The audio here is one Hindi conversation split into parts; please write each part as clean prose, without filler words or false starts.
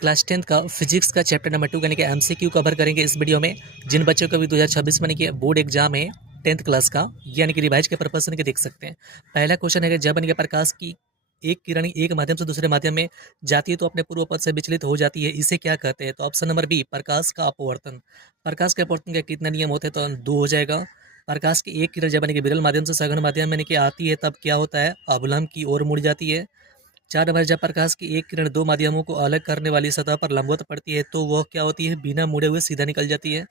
क्लास 10th का फिजिक्स का चैप्टर नंबर 2 यानी कि एमसीक्यू कवर करेंगे इस वीडियो में। जिन बच्चों का भी 2026 में कि बोर्ड एग्जाम है 10th क्लास का, यानी कि रिवाइज के पर्पज से देख सकते हैं। पहला क्वेश्चन है कि जब इनके प्रकाश की एक किरण एक माध्यम से दूसरे माध्यम में जाती है तो अपने पूर्व पथ से विचलित हो जाती है, इसे क्या कहते हैं? तो ऑप्शन नंबर बी, प्रकाश का अपवर्तन। प्रकाश के अपवर्तन के कितने नियम होते हैं? तो 2 हो जाएगा। प्रकाश की एक किरण जब यानी कि विरल माध्यम से सघन माध्यम में यानी कि आती है तब क्या होता है? अवलंब की ओर मुड़ जाती है। 4 नंबर, जब प्रकाश की एक किरण दो माध्यमों को अलग करने वाली सतह पर लंबवत पड़ती है तो वह क्या होती है? बिना मुड़े हुए सीधा निकल जाती है।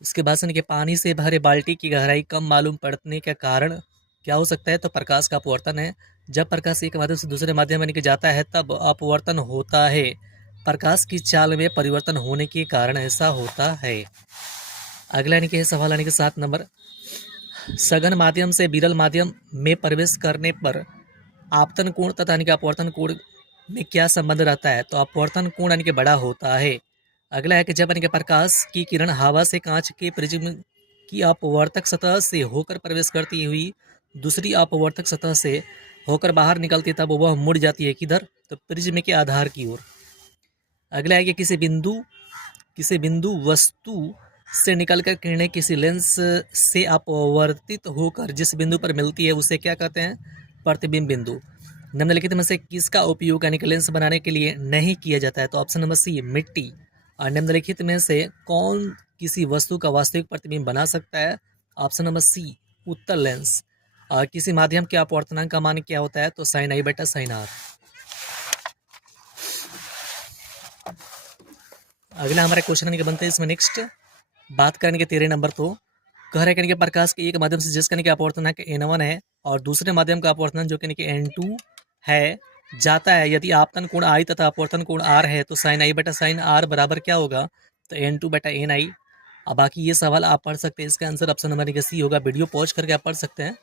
इसके बाद से पानी से भरे बाल्टी की गहराई कम मालूम पड़ने के कारण क्या हो सकता है? तो प्रकाश का अपवर्तन है। जब प्रकाश एक माध्यम से दूसरे माध्यम में जाता है तब अपवर्तन होता है। प्रकाश की चाल में परिवर्तन होने के कारण ऐसा होता है। अगला यानी कि सवाल यानी कि 7 नंबर, सघन माध्यम से विरल माध्यम में प्रवेश करने पर आपतन कोण तथा यानी कि अपवर्तन कोण में क्या संबंध रहता है? तो अपवर्तन कोण यानी कि बड़ा होता है। अगला है कि जब यानी कि प्रकाश की किरण हवा से कांच के प्रिज्म की अपवर्तक सतह से होकर प्रवेश करती हुई दूसरी अपवर्तक सतह से होकर बाहर निकलती है तब वह मुड़ जाती है किधर? तो प्रिज्म के आधार की ओर। अगला है कि किसी बिंदु वस्तु से निकलकर किरणें किसी लेंस से अपवर्तित होकर जिस बिंदु पर मिलती है उसे क्या कहते हैं? प्रतिबिंब बिंदु। निम्नलिखित में से किसका उपयोग यानी कि लेंस बनाने के लिए नहीं किया जाता है? तो ऑप्शन नंबर सी, मिट्टी। और निम्नलिखित में से कौन किसी वस्तु का वास्तविक प्रतिबिंब बना सकता है? ऑप्शन नंबर सी, उत्तल लेंस। और किसी माध्यम के अपवर्तनांक का मान क्या होता है? तो साइन आई बटा साइन आर। अगला हमारा क्वेश्चन बनता है इसमें नेक्स्ट बात करेंगे 13 नंबर। तो कह रहे हैं कि प्रकाश के एक माध्यम से जिसका कि अपवर्तनांक n1 है और दूसरे माध्यम का अपवर्तन जो कि n2 है जाता है, यदि आपतन कोण i तथा अपवर्तन कोण r है तो साइन आई बटा साइन r बराबर क्या होगा? तो n2 बटा ni। अब बाकी ये सवाल आप पढ़ सकते हैं, इसका आंसर ऑप्शन नंबर सी होगा। वीडियो पॉज करके आप पढ़ सकते हैं।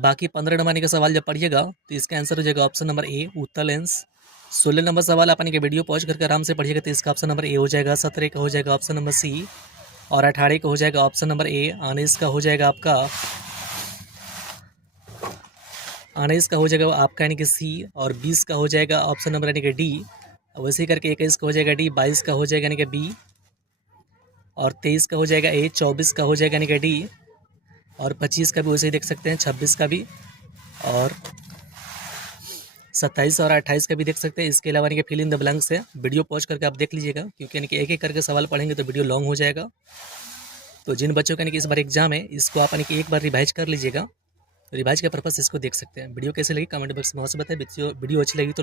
बाकी 15 नंबर का सवाल जब पढ़िएगा तो इसका आंसर हो जाएगा ऑप्शन नंबर ए, उत्तल लेंस। 16 नंबर सवाल अपन के वीडियो पॉज करके आराम से पढ़िएगा तो इसका ऑप्शन नंबर ए हो जाएगा। 17 का हो जाएगा ऑप्शन नंबर सी और 18 का हो जाएगा ऑप्शन नंबर ए। 19 का हो जाएगा आपका यानी कि सी और 20 का हो जाएगा ऑप्शन नंबर यानी कि डी। वैसे ही करके 21 का हो जाएगा डी, 22 का हो जाएगा यानी कि बी और 23 का हो जाएगा ए, 24 का हो जाएगा यानी कि डी और 25 का भी वैसे ही देख सकते हैं, 26 का भी और 27 और 28 का भी देख सकते हैं। इसके अलावा यानी कि फिल इन द ब्लैंक्स है, वीडियो पॉज करके आप देख लीजिएगा क्योंकि यानी कि एक एक करके सवाल पढ़ेंगे तो वीडियो लॉन्ग हो जाएगा। तो जिन बच्चों का यानी कि इस बार एग्जाम है इसको आप यानी कि एक बार रिवाइज कर लीजिएगा। रिवाइज के पर्पस इसको देख सकते हैं। वीडियो कैसे लगी कमेंट बॉक्स में अवश्य बताएं। वीडियो अच्छी लगी तो